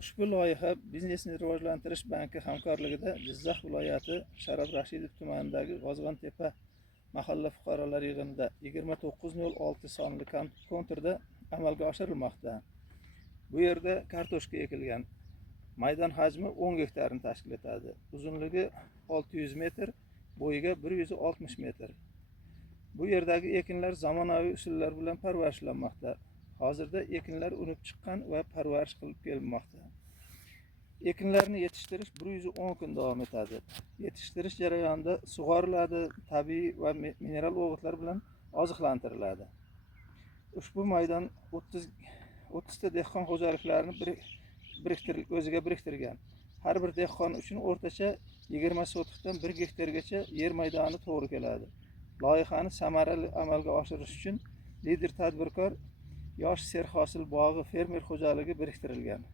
Ushbu loyiha Biznesni rivojlantirish banki hamkorligida Jizzax viloyati Sharof Rashidov tumanidagi G'ozg'ontepa mahalla fuqarolar yig'inida 2906 sonli konturda amalga oshirilmoqda. Bu yerda kartoshka ekilgan. Maydon hajmi 10 gektarni tashkil etadi. Uzunligi 600 metr, bo'yiga 160 metr. Bu yerdagi ekinlar zamonaviy usullar bilan parvarishlanmoqda. Hozirda ekinlar unib chiqqan va parvarish qilib kelinmoqda. Ekinlarni yetishtirish 110 kun davom etadi. Yetishtirish jarayonida sug'oriladi, tabiiy va mineral o'g'itlar bilan oziqlantiriladi. Ushbu maydon 30 ta dehqon xo'jaliklarini o'ziga biriktirgan. Har bir dehqon uchun o'rtacha 20 sotikdan 1 gektargacha yer maydoni to'g'ri keladi. Loyihani samarali amalga oshirish uchun lider tadbirkor Yosh serhosil bog'i fermer xo'jaligi biriktirilgan.